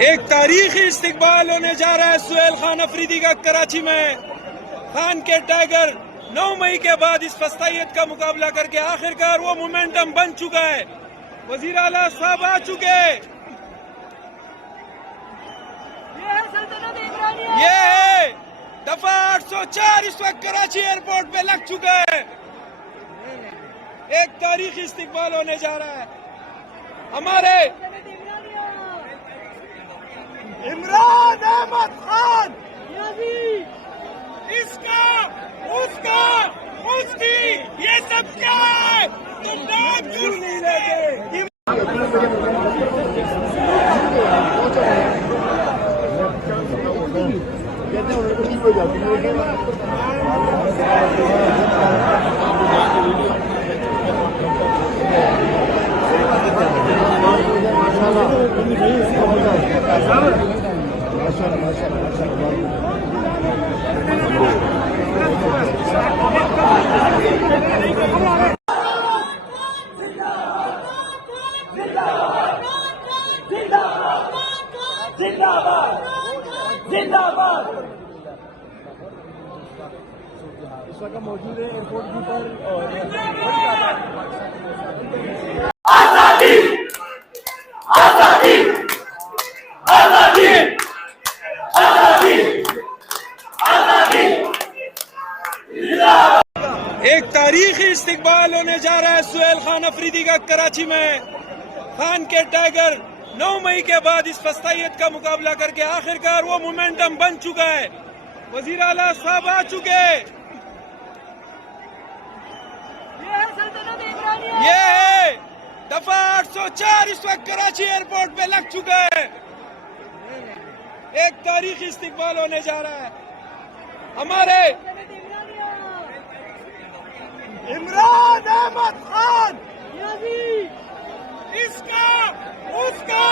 एक तारीखी इस्तिकबाल होने जा रहा है सुहेल खान अफरीदी का कराची में। खान के टाइगर 9 मई के बाद इस फस्तायत का मुकाबला करके आखिरकार वो मोमेंटम बन चुका है। वजीर आला साहब आ चुके। ये है दफा 804 इस वक्त कराची एयरपोर्ट पे लग चुका है। एक तारीखी इस्तिकबाल होने जा रहा है। हमारे इमरान अहमद खान, इसका उसका उसकी ये सब क्या है? तुम नाम क्यों नहीं लेते? जिंदाबाद। इस वक्त मौजूद है एयरपोर्ट के ऊपर और आजादी आजादी आजादी आजादी आजादी। एक तारीखी इस्तिकबाल होने जा रहा है सुहेल खान अफरीदी का कराची में। खान के टाइगर 9 मई के बाद इस फस्तायत का मुकाबला करके आखिरकार वो मोमेंटम बन चुका है। वजीर आला साहब आ चुके। ये है दफा 804 इस वक्त कराची एयरपोर्ट पे लग चुका है। एक तारीखी इस्तिकबाल होने जा रहा है। हमारे इमरान अहमद खान, इसका उसका